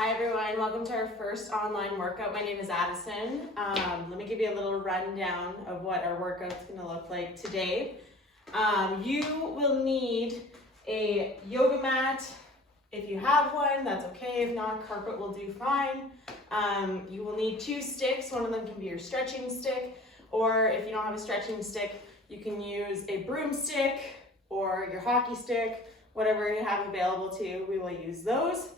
Hi everyone, welcome to our first online workout. My name is Addison. Let me give you a little rundown of what our workout's going to look like today. You will need a yoga mat. If you have one, that's okay. If not, carpet will do fine. You will need 2 sticks. One of them can be your stretching stick, or if you don't have a stretching stick, you can use a broomstick or your hockey stick, whatever you have available to you, we will use those.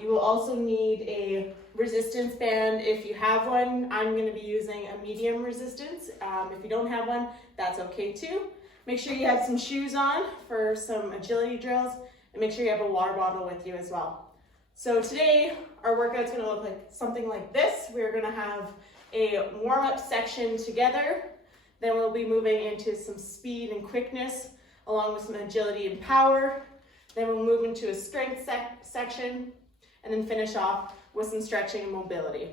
You will also need a resistance band if you have one. I'm going to be using a medium resistance. If you don't have one, that's okay too. Make sure you have some shoes on for some agility drills, and make sure you have a water bottle with you as well. So today, our workout's going to look like something like this. We're going to have a warm-up section together. Then we'll be moving into some speed and quickness, along with some agility and power. Then we'll move into a strength section, and then finish off with some stretching and mobility.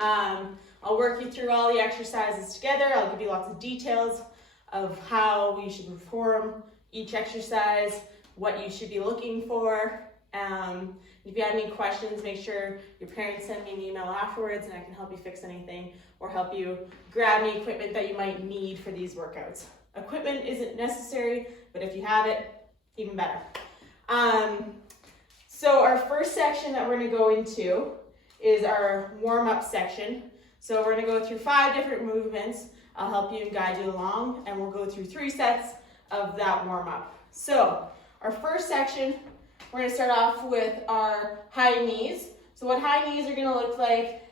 I'll work you through all the exercises together. I'll give you lots of details of how you should perform each exercise, what you should be looking for. If you have any questions, make sure your parents send me an email afterwards and I can help you fix anything or help you grab any equipment that you might need for these workouts. Equipment isn't necessary, but if you have it, even better. So our first section that we're going to go into is our warm-up section. So we're going to go through 5 different movements. I'll help you and guide you along, and we'll go through 3 sets of that warm-up. So our first section, we're going to start off with our high knees. So what high knees are going to look like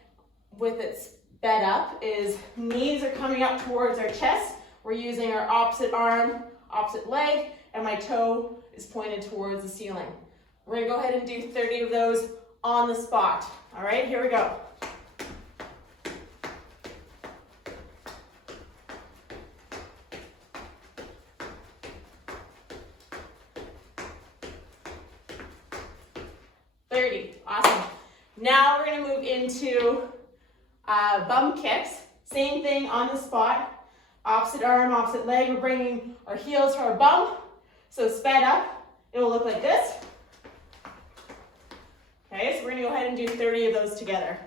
with it sped up is knees are coming up towards our chest. We're using our opposite arm, opposite leg, and my toe is pointed towards the ceiling. We're going to go ahead and do 30 of those on the spot. All right, here we go. Awesome. Now we're going to move into bum kicks. Same thing on the spot. Opposite arm, opposite leg. We're bringing our heels to our bum. So sped up, it will look like this. Okay, so we're going to go ahead and do 30 of those together.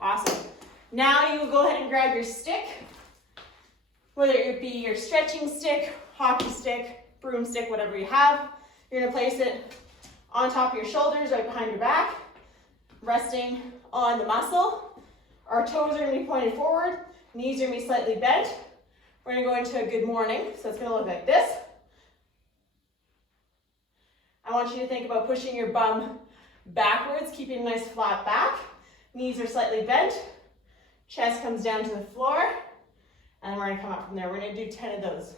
Awesome. Now you will go ahead and grab your stick, whether it be your stretching stick, hockey stick, broomstick, whatever you have. You're going to place it on top of your shoulders, right behind your back, resting on the muscle. Our toes are going to be pointed forward, knees are going to be slightly bent. We're going to go into a good morning, so it's going to look like this. I want you to think about pushing your bum backwards, keeping a nice flat back. Knees are slightly bent, chest comes down to the floor, and we're going to come up from there. We're going to do 10 of those.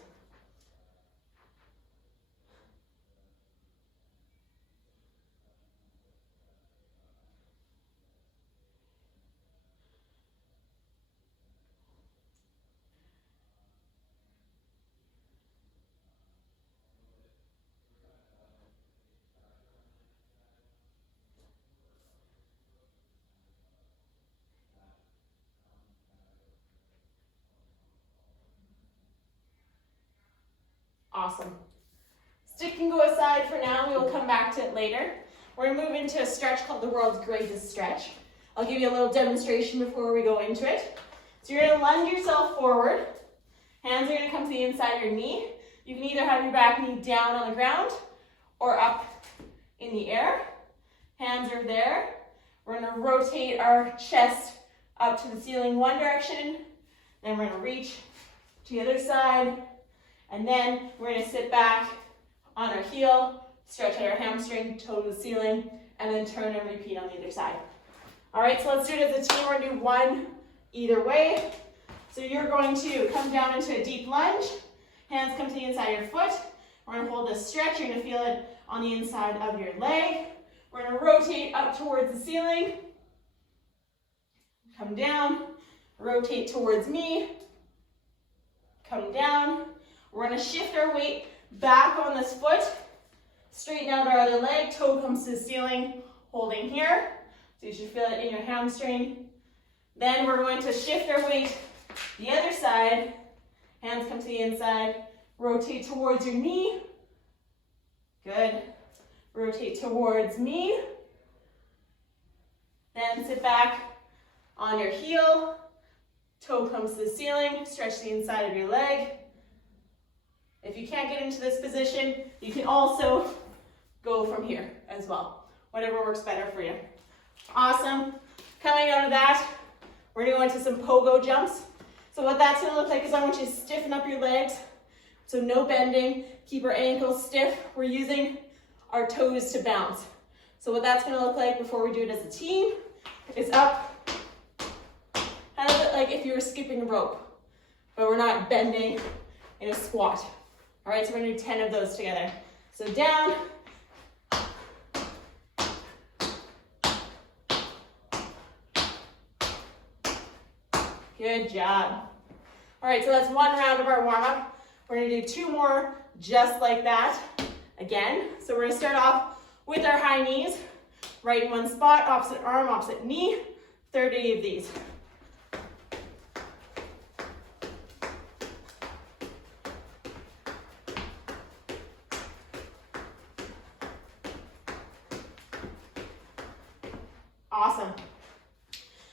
Awesome. Stick can go aside for now. We will come back to it later. We're going to move into a stretch called the world's greatest stretch. I'll give you a little demonstration before we go into it. So you're going to lunge yourself forward. Hands are going to come to the inside of your knee. You can either have your back knee down on the ground or up in the air. Hands are there. We're going to rotate our chest up to the ceiling one direction. Then we're going to reach to the other side. And then we're going to sit back on our heel, stretch out our hamstring, toe to the ceiling, and then turn and repeat on the other side. All right, so let's do it as a team. We're going to do one either way. So you're going to come down into a deep lunge. Hands come to the inside of your foot. We're going to hold this stretch. You're going to feel it on the inside of your leg. We're going to rotate up towards the ceiling. Come down, rotate towards me. Come down. We're going to shift our weight back on this foot, straighten out our other leg, toe comes to the ceiling, holding here. So you should feel it in your hamstring, Then we're going to shift our weight the other side. Hands come to the inside. Rotate towards your knee. Good. Rotate towards me. Then sit back on your heel. Toe comes to the ceiling. Stretch the inside of your leg. If you can't get into this position, you can also go from here as well. Whatever works better for you. Awesome. Coming out of that, we're going to go into some pogo jumps. So what that's going to look like is I want you to stiffen up your legs. So no bending. Keep our ankles stiff. We're using our toes to bounce. So what that's going to look like before we do it as a team is up. Kind of like if you were skipping rope, but we're not bending in a squat. All right, so we're going to do 10 of those together. So down. Good job. All right, so that's one round of our warm-up. We're going to do 2 more just like that again. So we're going to start off with our high knees, right in one spot, opposite arm, opposite knee, 30 of these. Awesome.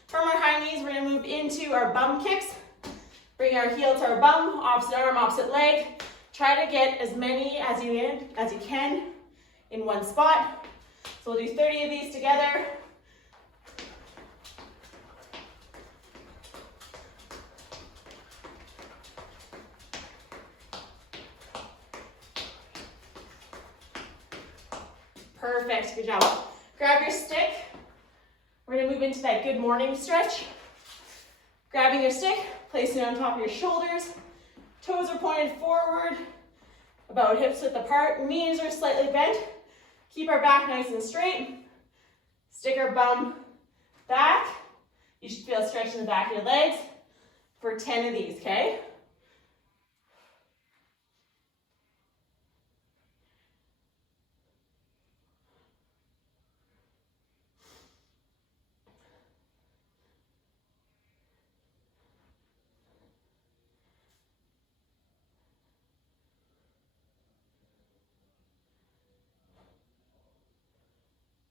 From our high knees, we're going to move into our bum kicks. Bring our heel to our bum, opposite arm, opposite leg. Try to get as many as you can in one spot. So we'll do 30 of these together. Perfect, good job. Grab your stick. We're going to move into that good morning stretch. Grabbing your stick, placing it on top of your shoulders. Toes are pointed forward, about hips width apart. Knees are slightly bent. Keep our back nice and straight. Stick our bum back. You should feel a stretch in the back of your legs for 10 of these, okay?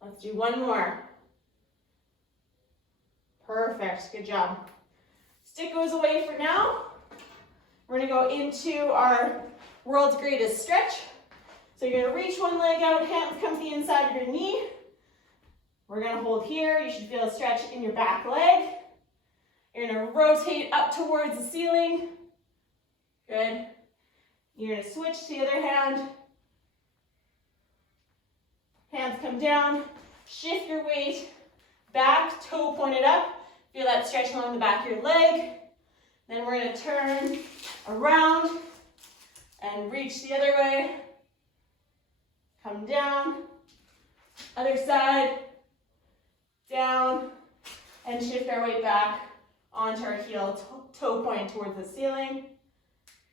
Let's do one more. Perfect, good job. Stick goes away for now. We're gonna go into our world's greatest stretch. So you're gonna reach one leg out, hands come to the inside of your knee. We're gonna hold here. You should feel a stretch in your back leg. You're gonna rotate up towards the ceiling. Good. You're gonna switch to the other hand. Hands come down, shift your weight back, toe pointed up. Feel that stretch along the back of your leg. Then we're going to turn around and reach the other way. Come down, other side, down, and shift our weight back onto our heel, toe pointed towards the ceiling.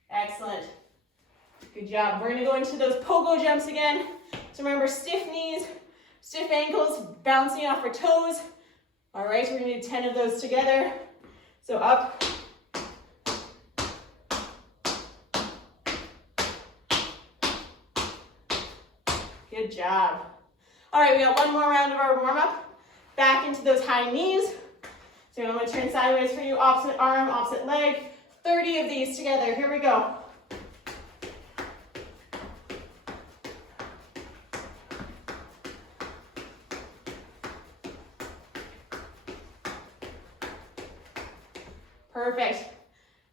Excellent. Good job. We're going to go into those pogo jumps again. So remember, stiff knees, stiff ankles, bouncing off our toes. All right, so we're going to do 10 of those together. So up. Good job. All right, we got one more round of our warm-up. Back into those high knees. So I'm going to turn sideways for you, opposite arm, opposite leg. 30 of these together. Here we go. Perfect.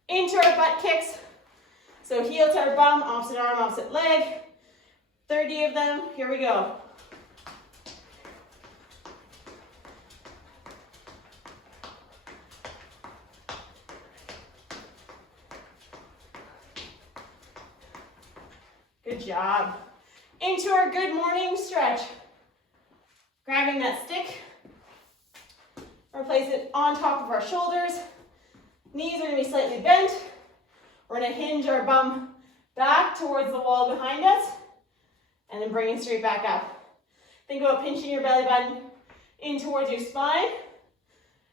Into our butt kicks. So heel to our bum, opposite arm, opposite leg. 30 of them. Here we go. Good job. Into our good morning stretch. Grabbing that stick. We're going to place it on top of our shoulders. Knees are going to be slightly bent. We're going to hinge our bum back towards the wall behind us. And then bring it straight back up. Think about pinching your belly button in towards your spine.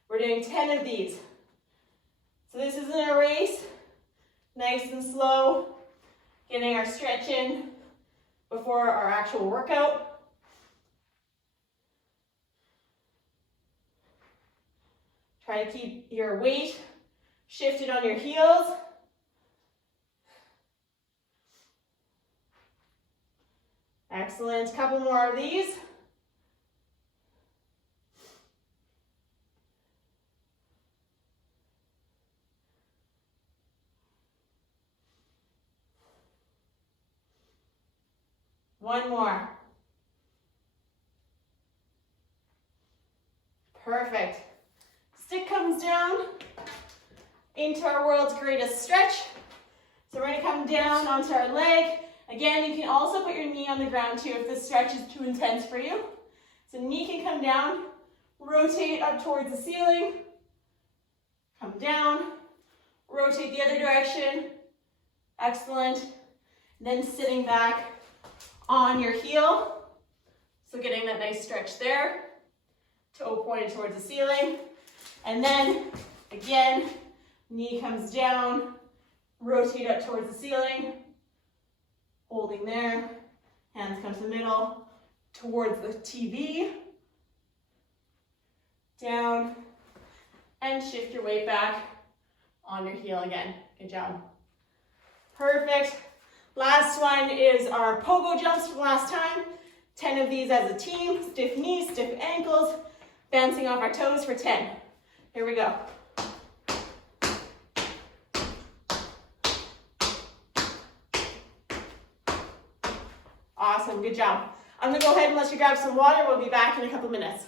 We're doing 10 of these. So this isn't a race. Nice and slow, getting our stretch in before our actual workout. Try to keep your weight shifted on your heels. Excellent. Couple more of these. One more. Perfect. Stick comes down into our world's greatest stretch. So we're going to come down onto our leg. Again, you can also put your knee on the ground too if this stretch is too intense for you. So knee can come down, rotate up towards the ceiling, come down, rotate the other direction. Excellent. Then sitting back on your heel. So getting that nice stretch there. Toe pointed towards the ceiling. And then, again, knee comes down, rotate up towards the ceiling. Holding there. Hands come to the middle, towards the TV. Down. And shift your weight back on your heel again. Good job. Perfect. Last one is our pogo jumps from last time. 10 of these as a team. Stiff knees, stiff ankles. Bouncing off our toes for 10. Here we go. Awesome, good job. I'm gonna go ahead and let you grab some water. We'll be back in a couple minutes.